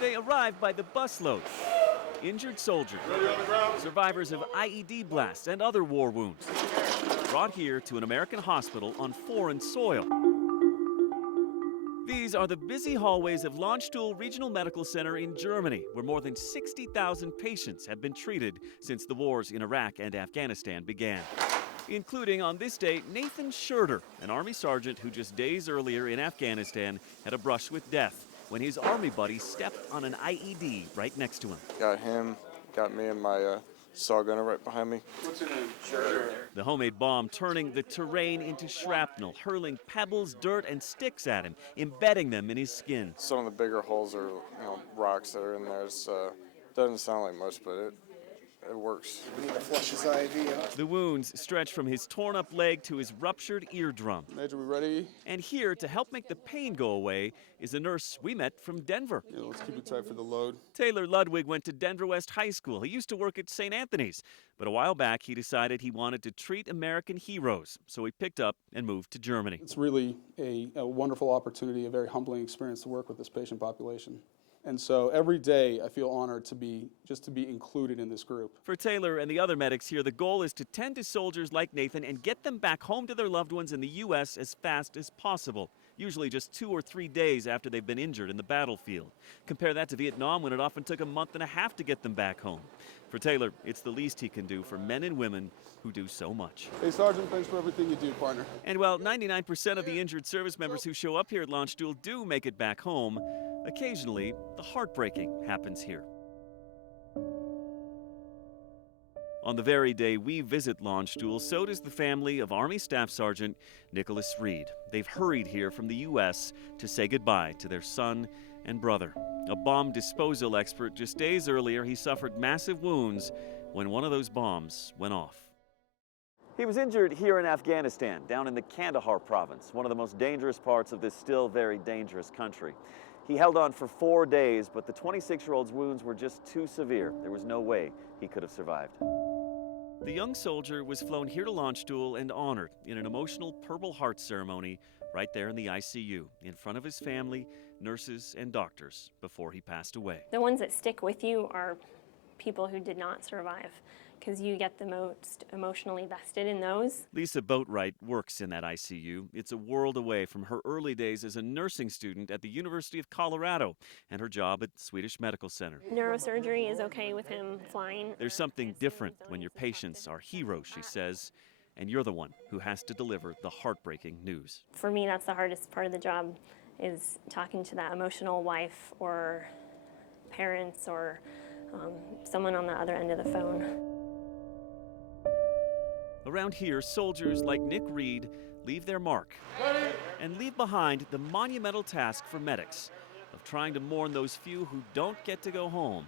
They arrive by the busloads. Injured soldiers, survivors of IED blasts and other war wounds, brought here to an American hospital on foreign soil. These are the busy hallways of Landstuhl Regional Medical Center in Germany, where more than 60,000 patients have been treated since the wars in Iraq and Afghanistan began. Including on this day, Nathan Schurter, an Army sergeant who just days earlier in Afghanistan had a brush with death when his Army buddy stepped on an IED right next to him. Got him, got me and my saw gunner right behind me. What's your name? Sure. The homemade bomb turning the terrain into shrapnel, hurling pebbles, dirt, and sticks at him, embedding them in his skin. Some of the bigger holes are rocks that are in there. Doesn't sound like much, but it works. We need to flush his IV out. The wounds stretch from his torn up leg to his ruptured eardrum. Major, we ready? And here to help make the pain go away is a nurse we met from Denver. Yeah, let's keep it tight for the load. Taylor Ludwig went to Denver West High School. He used to work at St. Anthony's, but a while back he decided he wanted to treat American heroes, so he picked up and moved to Germany. It's really a wonderful opportunity, a very humbling experience to work with this patient population. And so every day I feel honored to be included in this group. For Taylor and the other medics here, the goal is to tend to soldiers like Nathan and get them back home to their loved ones in the U.S. as fast as possible, usually just 2 or 3 days after they've been injured in the battlefield. Compare that to Vietnam, when it often took a month and a half to get them back home. For Taylor, it's the least he can do for men and women who do so much. Hey, Sergeant, thanks for everything you do, partner. And while 99% of the injured service members who show up here at Landstuhl do make it back home, occasionally the heartbreaking happens here. On the very day we visit Landstuhl, so does the family of Army Staff Sergeant Nicholas Reed. They've hurried here from the U.S. to say goodbye to their son and brother. A bomb disposal expert, just days earlier, he suffered massive wounds when one of those bombs went off. He was injured here in Afghanistan, down in the Kandahar province, one of the most dangerous parts of this still very dangerous country. He held on for 4 days, but the 26-year-old's wounds were just too severe. There was no way he could have survived. The young soldier was flown here to Landstuhl and honored in an emotional Purple Heart ceremony right there in the ICU, in front of his family, nurses, and doctors before he passed away. The ones that stick with you are people who did not survive, because you get the most emotionally vested in those. Lisa Boatwright works in that ICU. It's a world away from her early days as a nursing student at the University of Colorado and her job at Swedish Medical Center. Neurosurgery is okay with him flying. There's something different when your patients are heroes, she says, and you're the one who has to deliver the heartbreaking news. For me, that's the hardest part of the job, is talking to that emotional wife or parents or someone on the other end of the phone. Around here, soldiers like Nick Reed leave their mark and leave behind the monumental task for medics of trying to mourn those few who don't get to go home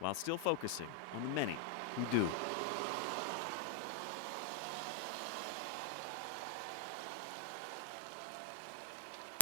while still focusing on the many who do.